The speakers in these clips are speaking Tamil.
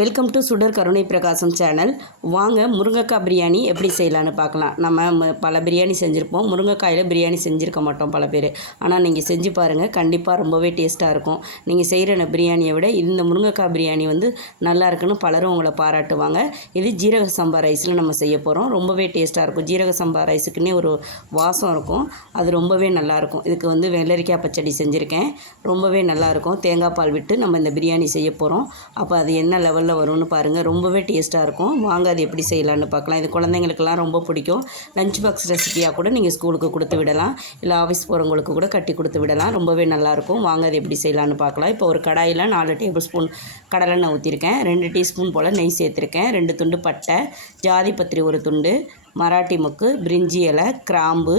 வெல்கம் டு சுடர் கருணை பிரகாசம் சேனல் வாங்க முருங்கைக்காய் பிரியாணி எப்படி செய்யலான்னு பார்க்கலாம். நம்ம பல பிரியாணி செஞ்சுருப்போம். முருங்கைக்காயில் பிரியாணி செஞ்சுருக்க மாட்டோம் பல பேர். ஆனால் நீங்கள் செஞ்சு பாருங்கள் கண்டிப்பாக ரொம்பவே டேஸ்ட்டாக இருக்கும். நீங்கள் செய்கிற பிரியாணியை விட இந்த முருங்கைக்காய் பிரியாணி வந்து நல்லா இருக்குன்னு பலரும் உங்களை பாராட்டுவாங்க. இது ஜீரக சம்பா ரைஸில் நம்ம செய்ய போகிறோம் ரொம்பவே டேஸ்ட்டாக இருக்கும். ஜீரக சம்பா ரைஸுக்குன்னே ஒரு வாசம் இருக்கும். அது ரொம்பவே நல்லாயிருக்கும் இதுக்கு வந்து வெள்ளரிக்காய் பச்சடி செஞ்சுருக்கேன். ரொம்பவே நல்லாயிருக்கும் தேங்காய் பால் விட்டு நம்ம இந்த பிரியாணி செய்ய போகிறோம் அப்போ அது என்ன லெவலில் வரும்னு பாருங்கள் ரொம்பவே டேஸ்ட்டாக இருக்கும். வாங்க அது எப்படி செய்யலான்னு பார்க்கலாம். இது குழந்தைங்களுக்கெல்லாம் ரொம்ப பிடிக்கும். லஞ்ச் பாக்ஸ் ரெசிபியாக கூட நீங்கள் ஸ்கூலுக்கு கொடுத்து விடலாம். இல்லை ஆஃபீஸ் போகிறவங்களுக்கு கூட கட்டி கொடுத்து விடலாம். ரொம்பவே நல்லாயிருக்கும் வாங்க அது எப்படி செய்யலான்னு பார்க்கலாம். இப்போ ஒரு கடாயில் நாலு டேபிள் ஸ்பூன் கடலை ஊற்றிருக்கேன் ரெண்டு டீஸ்பூன் போல் நெய் சேர்த்துருக்கேன். ரெண்டு துண்டு பட்டை ஜாதி பத்திரி ஒரு துண்டு மராட்டி மொக்கு பிரிஞ்சி இலை கிராம்பு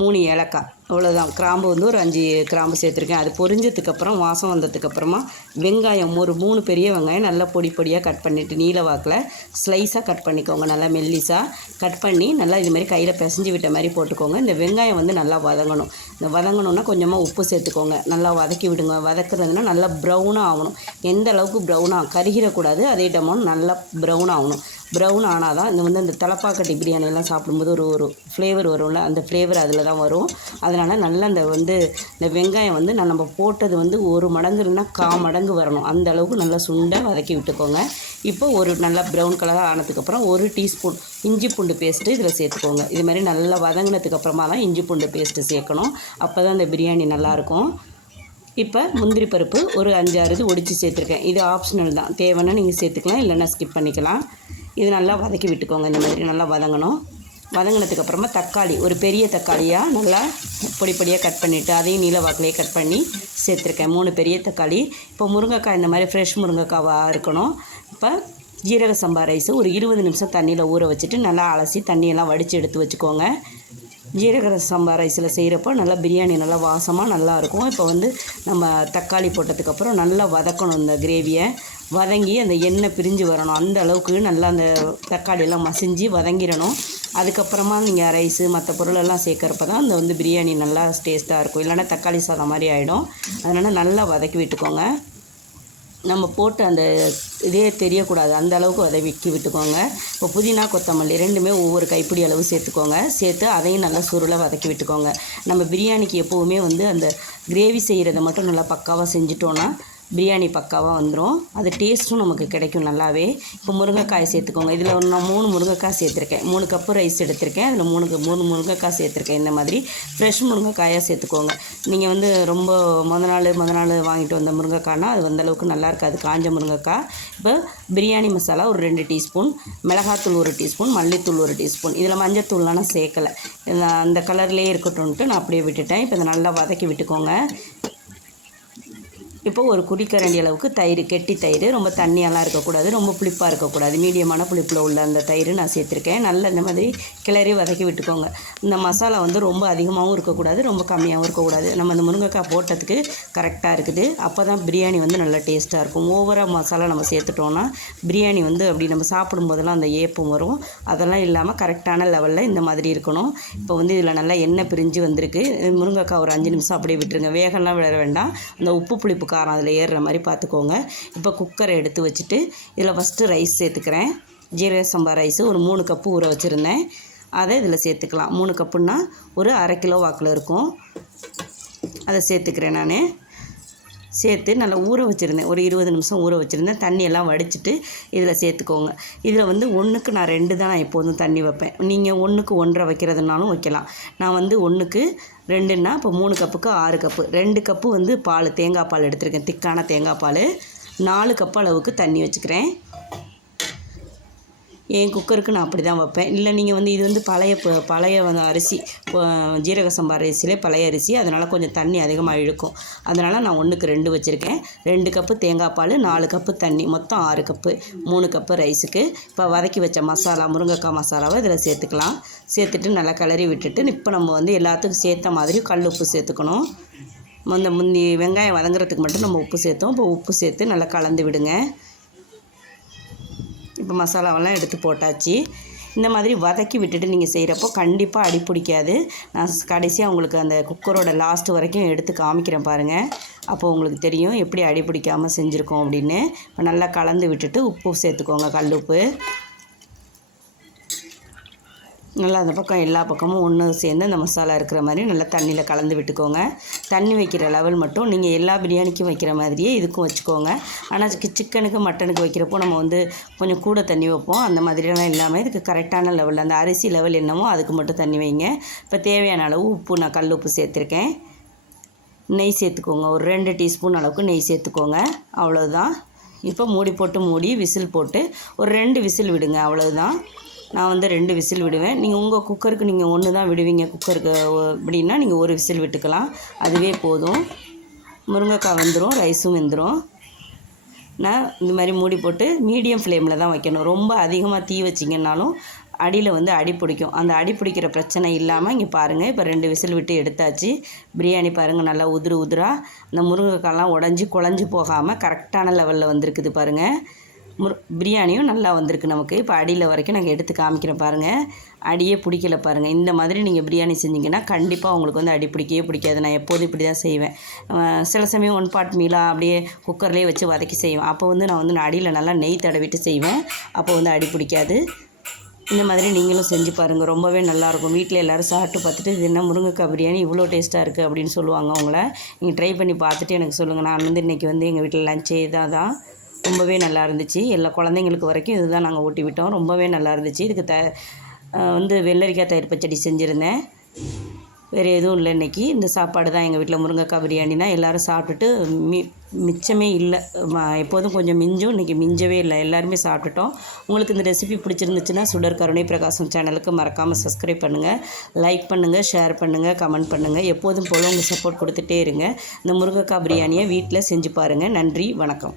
மூணு ஏலக்காய். அவ்வளோதான் கிராம்பு வந்து ஒரு அஞ்சு கிராம்பு சேர்த்துருக்கேன். அது பொரிஞ்சதுக்கப்புறம் வாசம் வந்ததுக்கப்புறமா வெங்காயம் ஒரு மூணு பெரிய வெங்காயம் நல்லா பொடி பொடியாக கட் பண்ணிவிட்டு நீல வாக்கில் ஸ்லைஸாக கட் பண்ணிக்கோங்க. நல்லா மெல்லிஸாக கட் பண்ணி நல்லா இது மாதிரி கையில் பிசைஞ்சு விட்ட மாதிரி போட்டுக்கோங்க. இந்த வெங்காயம் வந்து நல்லா வதங்கணும். இந்த வதங்கணுன்னா கொஞ்சமாக உப்பு சேர்த்துக்கோங்க. நல்லா வதக்கி விடுங்க. வதக்குறதுனா நல்லா ப்ரௌனாக ஆகணும். எந்த அளவுக்கு ப்ரௌனாக கருகிடக்கூடாது அதே டைமும் நல்லா ப்ரௌன் ஆகணும். ப்ரௌன் ஆனால் தான் இந்த வந்து அந்த தலப்பாக்கட்டி பிரியாணியெல்லாம் சாப்பிடும்போது ஒரு ஒரு ஃப்ளேவர் வரும்ல? அந்த ஃப்ளேவர் அதில் தான் வரும். அதனால் நல்லா அந்த வந்து இந்த வெங்காயம் வந்து நான் நம்ம போட்டது வந்து ஒரு மடங்கு இல்லைன்னா கா மடங்கு வரணும். அந்த அளவுக்கு நல்லா சுண்டை வதக்கி விட்டுக்கோங்க. இப்போ ஒரு நல்லா ப்ரௌன் கலராக ஆனதுக்கப்புறம் ஒரு டீஸ்பூன் இஞ்சி பூண்டு பேஸ்ட்டு இதில் சேர்த்துக்கோங்க. இது மாதிரி நல்லா வதங்கினதுக்கு அப்புறமா தான் இஞ்சி பூண்டு பேஸ்ட்டு சேர்க்கணும். அப்போ தான் அந்த பிரியாணி நல்லாயிருக்கும் இப்போ முந்திரி பருப்பு ஒரு அஞ்சாறு இது ஒடிச்சு சேர்த்துருக்கேன். இது ஆப்ஷனல் தான். தேவைன்னா நீங்கள் சேர்த்துக்கலாம் இல்லைன்னா ஸ்கிப் பண்ணிக்கலாம். இது நல்லா வதக்கி விட்டுக்கோங்க. இந்த மாதிரி நல்லா வதங்கணும். வதங்கினதுக்கு அப்புறமா தக்காளி ஒரு பெரிய தக்காளியாக நல்லா பொடி பொடியாக கட் பண்ணிவிட்டு அதையும் நீல வாக்கிலே கட் பண்ணி சேர்த்துருக்கேன். மூணு பெரிய தக்காளி. இப்போ முருங்கைக்காய் இந்த மாதிரி ஃப்ரெஷ் முருங்கைக்காவாக இருக்கணும். இப்போ ஜீரக சம்பா ரைஸ் ஒரு இருபது நிமிஷம் தண்ணியில் ஊற வச்சுட்டு நல்லா அலசி தண்ணியெல்லாம் வடித்து எடுத்து வச்சுக்கோங்க. ஜீரக சம்பா ரைஸில் செய்கிறப்போ நல்லா பிரியாணி நல்லா வாசமாக நல்லாயிருக்கும் இப்போ வந்து நம்ம தக்காளி போட்டதுக்கப்புறம் நல்லா வதக்கணும் இந்த கிரேவியை. வதங்கி அந்த எண்ணெய் பிரிஞ்சு வரணும். அந்த அளவுக்கு நல்லா அந்த தக்காளியெல்லாம் மசிஞ்சு வதங்கிடணும். அதுக்கப்புறமா நீங்கள் ரைஸு மற்ற பொருளெல்லாம் சேர்க்குறப்ப தான் அந்த வந்து பிரியாணி நல்லா டேஸ்ட்டாக இருக்கும். இல்லைன்னா தக்காளி சாதம் மாதிரி ஆகிடும் அதனால் நல்லா வதக்கி விட்டுக்கோங்க. நம்ம போட்டு அந்த இதே தெரியக்கூடாது. அந்த அளவுக்கு வதக்கி விட்டுக்கோங்க. இப்போ புதினா கொத்தமல்லி ரெண்டுமே ஒவ்வொரு கைப்பிடி அளவு சேர்த்துக்கோங்க. சேர்த்து அதையும் நல்லா சுருளை வதக்கி விட்டுக்கோங்க. நம்ம பிரியாணிக்கு எப்போவுமே வந்து அந்த கிரேவி செய்கிறத மட்டும் நல்லா பக்காவாக செஞ்சுட்டோன்னா பிரியாணி பக்காவாக வந்துடும் அது டேஸ்ட்டும் நமக்கு கிடைக்கும் நல்லாவே. இப்போ முருங்கைக்காய் சேர்த்துக்கோங்க. இதில் ஒரு நான் மூணு முருங்கைக்காய் சேர்த்துருக்கேன். மூணு கப்பு ரைஸ் எடுத்திருக்கேன். அதில் மூணு மூணு முருங்கைக்காய் சேர்த்துருக்கேன். இந்த மாதிரி ஃப்ரெஷ் முருங்கைக்காயாக சேர்த்துக்கோங்க. நீங்கள் வந்து ரொம்ப முத நாள் முத நாள் வாங்கிட்டு வந்த முருங்கைக்காய்னா அது வந்த அளவுக்கு நல்லா இருக்காது. காஞ்ச முருங்கைக்காய். இப்போ பிரியாணி மசாலா ஒரு ரெண்டு டீஸ்பூன். மிளகாத்தூள் ஒரு டீஸ்பூன். மல்லித்தூள் ஒரு டீஸ்பூன். இதில் மஞ்சத்தூள்லாம் நான் சேர்க்கலை. அந்த கலர்லேயே இருக்கட்டும்ன்ட்டு நான் அப்படியே விட்டுட்டேன். இப்போ இதை நல்லா வதக்கி விட்டுக்கோங்க. இப்போ ஒரு குடிக்கரண்டி அளவுக்கு தயிர் கெட்டி தயிர் ரொம்ப தண்ணியெல்லாம் இருக்கக்கூடாது ரொம்ப புளிப்பாக இருக்கக்கூடாது. மீடியமான புளிப்பில் உள்ள அந்த தயிர் நான் சேர்த்துருக்கேன். நல்ல இந்த மாதிரி கிளறி வதக்கி விட்டுக்கோங்க. இந்த மசாலா வந்து ரொம்ப அதிகமாகவும் இருக்கக்கூடாது ரொம்ப கம்மியாகவும் இருக்கக்கூடாது. நம்ம இந்த முருங்கைக்காய் போட்டதுக்கு கரெக்டாக இருக்குது. அப்போ தான் பிரியாணி வந்து நல்லா டேஸ்ட்டாக இருக்கும். ஓவராக மசாலா நம்ம சேர்த்துட்டோன்னா பிரியாணி வந்து அப்படி நம்ம சாப்பிடும்போதெல்லாம் அந்த ஏப்பம் வரும். அதெல்லாம் இல்லாமல் கரெக்டான லெவலில் இந்த மாதிரி இருக்கணும். இப்போ வந்து இதில் நல்லா எண்ணெய் பிரிஞ்சு வந்திருக்கு. முருங்கைக்காய் ஒரு அஞ்சு நிமிஷம் அப்படியே விட்டுருங்க. வேகம்லாம் விட வேண்டாம். அந்த உப்பு புளிப்பு காரம் அதில் ஏறுற மாதிரி பார்த்துக்கோங்க. இப்போ குக்கரை எடுத்து வச்சுட்டு இதில் ஃபஸ்ட்டு ரைஸ் சேர்த்துக்கிறேன். ஜீரக சம்பா ரைஸு ஒரு மூணு கப்பு ஊற வச்சுருந்தேன். அதை இதில் சேர்த்துக்கலாம். மூணு கப்புன்னா ஒரு அரை கிலோ வாக்கில் இருக்கும். அதை சேர்த்துக்கிறேன் நான். சேர்த்து நல்லா ஊற வச்சுருந்தேன். ஒரு இருபது நிமிஷம் ஊற வச்சுருந்தேன். தண்ணியெல்லாம் வடிச்சிட்டு இதில் சேர்த்துக்கோங்க. இதில் வந்து ஒன்றுக்கு நான் ரெண்டு தான் நான் எப்போதும் தண்ணி வைப்பேன். நீங்கள் ஒன்றுக்கு ஒன்றரை வைக்கிறதுனாலும் வைக்கலாம். நான் வந்து ஒன்றுக்கு ரெண்டுன்னா இப்போ மூணு கப்புக்கு ஆறு கப்பு. ரெண்டு கப்பு வந்து பால் தேங்காய் பால் எடுத்திருக்கேன். திக்கான தேங்காய் பால். நாலு கப்பு அளவுக்கு தண்ணி வச்சுக்கிறேன். என் குக்கருக்கு நான் அப்படி தான் வைப்பேன். இல்லை நீங்கள் வந்து இது வந்து பழைய ப- பழைய அரிசி இப்போ ஜீரக சம்பா அரிசியிலே பழைய அரிசி அதனால் கொஞ்சம் தண்ணி அதிகமாக இழுக்கும். அதனால் நான் ஒன்றுக்கு ரெண்டு வச்சுருக்கேன். ரெண்டு கப்பு தேங்காய் பால் நாலு கப்பு தண்ணி மொத்தம் ஆறு கப்பு மூணு கப்பு ரைஸுக்கு. இப்போ வதக்கி வச்ச மசாலா முருங்கைக்காய் மசாலாவை இதில் சேர்த்துக்கலாம். சேர்த்துட்டு நல்லா கிளறி விட்டுட்டு இப்போ நம்ம வந்து எல்லாத்துக்கும் சேர்த்த மாதிரி கல் உப்பு சேர்த்துக்கணும். அந்த முந்தி வெங்காயம் வதங்குறதுக்கு மட்டும் நம்ம உப்பு சேர்த்தோம். இப்போ உப்பு சேர்த்து நல்லா கலந்து விடுங்க. இப்போ மசாலாவெல்லாம் எடுத்து போட்டாச்சு. இந்த மாதிரி வதக்கி விட்டுட்டு நீங்கள் செய்கிறப்போ கண்டிப்பாக அடி பிடிக்காது. நான் கடைசியாக உங்களுக்கு அந்த குக்கரோட லாஸ்ட் வரைக்கும் எடுத்து காமிக்கிறேன் பாருங்கள் அப்போது உங்களுக்கு தெரியும் எப்படி அடி பிடிக்காமல் செஞ்சுருக்கோம் அப்படின்னு. இப்போ நல்லா கலந்து விட்டுட்டு உப்பு சேர்த்துக்கோங்க கல் உப்பு. நல்லா அந்த பக்கம் எல்லா பக்கமும் ஒன்று சேர்ந்து அந்த மசாலா இருக்கிற மாதிரி நல்லா தண்ணியில் கலந்து விட்டுக்கோங்க. தண்ணி வைக்கிற லெவல் மட்டும் நீங்கள் எல்லா பிரியாணிக்கும் வைக்கிற மாதிரியே இதுக்கும் வச்சுக்கோங்க. ஆனால் சிக்கனுக்கு மட்டனுக்கு வைக்கிறப்போ நம்ம வந்து கொஞ்சம் கூட தண்ணி வைப்போம். அந்த மாதிரியெல்லாம் இல்லாமல் இதுக்கு கரெக்டான லெவலில் அந்த அரிசி லெவல் என்னமோ அதுக்கு மட்டும் தண்ணி வைங்க. இப்போ தேவையான அளவு உப்பு நான் கல் உப்பு சேர்த்துருக்கேன். நெய் சேர்த்துக்கோங்க. ஒரு ரெண்டு டீஸ்பூன் அளவுக்கு நெய் சேர்த்துக்கோங்க. அவ்வளோதான் இப்போ மூடி போட்டு மூடி விசில் போட்டு ஒரு ரெண்டு விசில் விடுங்க. அவ்வளோதான் நான் வந்து ரெண்டு விசில் விடுவேன். நீங்கள் உங்கள் குக்கருக்கு நீங்கள் ஒன்று தான் விடுவீங்க. குக்கருக்கு அப்படின்னா நீங்கள் ஒரு விசில் விட்டுக்கலாம். அதுவே போதும். முருங்கைக்காய் வந்துடும் ரைஸும் வெந்துடும் நான் இந்த மாதிரி மூடி போட்டு மீடியம் ஃப்ளேமில் தான் வைக்கணும். ரொம்ப அதிகமாக தீ வச்சிங்கன்னாலும் அடியில் வந்து அடி பிடிக்கும். அந்த அடி பிடிக்கிற பிரச்சனை இல்லாமல் இங்கே பாருங்கள் இப்போ ரெண்டு விசில் விட்டு எடுத்தாச்சு. பிரியாணி பாருங்கள் நல்லா உதிரு உதிரா. இந்த முருங்கைக்காய்லாம் உடஞ்சி குழஞ்சி போகாமல் கரெக்டான லெவலில் வந்திருக்குது பாருங்கள் பிரியாணியும் நல்லா வந்திருக்கு நமக்கு. இப்போ அடியில் வரைக்கும் நாங்கள் எடுத்து காமிக்கிறேன் பாருங்கள் அடியே பிடிக்கல பாருங்கள் இந்த மாதிரி நீங்கள் பிரியாணி செஞ்சீங்கன்னா கண்டிப்பாக உங்களுக்கு வந்து அடி பிடிக்கவே பிடிக்காது. நான் எப்போதும் இப்படி தான் செய்வேன் சில சமயம் ஒன் பாட் மீலா அப்படியே குக்கர்லேயே வச்சு வதக்கி செய்வேன். அப்போ வந்து நான் வந்து நான் அடியில் நல்லா நெய் தடவிட்டு செய்வேன். அப்போ வந்து அடி பிடிக்காது. இந்த மாதிரி நீங்களும் செஞ்சு பாருங்கள் ரொம்பவே நல்லாயிருக்கும். வீட்டில் எல்லோரும் சாப்பிட்டு பார்த்துட்டு இது என்ன முருங்கைக்காய் பிரியாணி? இவ்வளோ டேஸ்ட்டாக இருக்குது அப்படின்னு சொல்லுவாங்க அவங்கள. நீங்கள் ட்ரை பண்ணி பார்த்துட்டு எனக்கு சொல்லுங்கள் நான் வந்து இன்றைக்கி வந்து எங்கள் வீட்டில் லஞ்சே இதாக தான் ரொம்பவே நல்லா இருந்துச்சு எல்லா குழந்தைங்களுக்கு வரைக்கும் இதுதான் நாங்கள் ஊட்டி விட்டோம் ரொம்பவே நல்லா இருந்துச்சு இதுக்கு த வந்து வெள்ளரிக்காய் தயிர் பச்சடி செஞ்சுருந்தேன். வேறு எதுவும் இல்லை இன்றைக்கி இந்த சாப்பாடு தான் எங்கள் வீட்டில் முருங்கைக்காய் பிரியாணி தான் எல்லோரும் சாப்பிட்டுட்டு மி மிச்சமே இல்லை. எப்போதும் கொஞ்சம் மிஞ்சும். இன்றைக்கி மிஞ்சவே இல்லை. எல்லாருமே சாப்பிட்டுட்டோம். உங்களுக்கு இந்த ரெசிபி பிடிச்சிருந்துச்சுன்னா சுடர் கருணை பிரகாசம் சேனலுக்கு மறக்காமல் சப்ஸ்கிரைப் பண்ணுங்கள் லைக் பண்ணுங்கள் ஷேர் பண்ணுங்கள் கமெண்ட் பண்ணுங்கள் எப்போதும் போல் உங்கள் சப்போர்ட் கொடுத்துட்டே இருங்க. இந்த முருங்கைக்காய் பிரியாணியை வீட்டில் செஞ்சு பாருங்கள் நன்றி வணக்கம்.